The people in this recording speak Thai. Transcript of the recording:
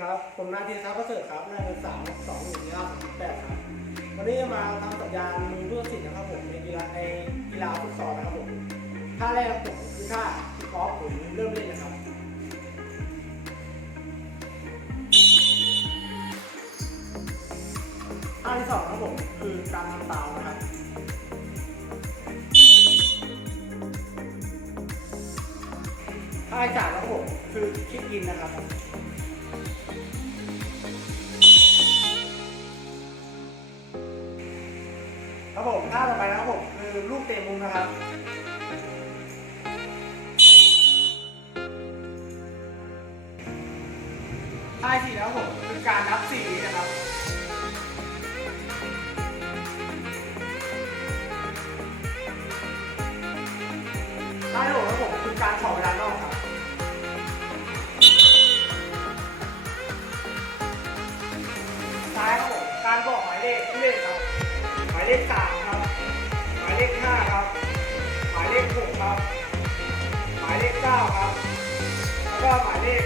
ครับ ผมนายธีรศักดิ์ประเสริฐครับนายเป็น32198ครับวันนี้จะมาทำสัญญาณมือผู้ตัดสินนะครับผมในกีฬาฟุตซอลนะครับผมท่าแรกผมคือท่าคิกออฟผมเริ่มเล่นนะครับท่าที่2ครับผมคือการทำฟาวล์นะครับท่าที่3ครับผมคือคิกอินนะครับครับผมท่าต่อไปนะครับผมคือลูกเตะมุมนะครับท่าที่4นะครับผมคือการนับ4วินะครับท่าที่6นะครับผมคือการถ่อเวลานอกครับท้ายครับผมการบอกหมายเลขผู้เล่นครับหมายเลข3ครับหมายเลข5ครับหมายเลข6ครับหมายเลข9ครับแล้วก็หมายเลข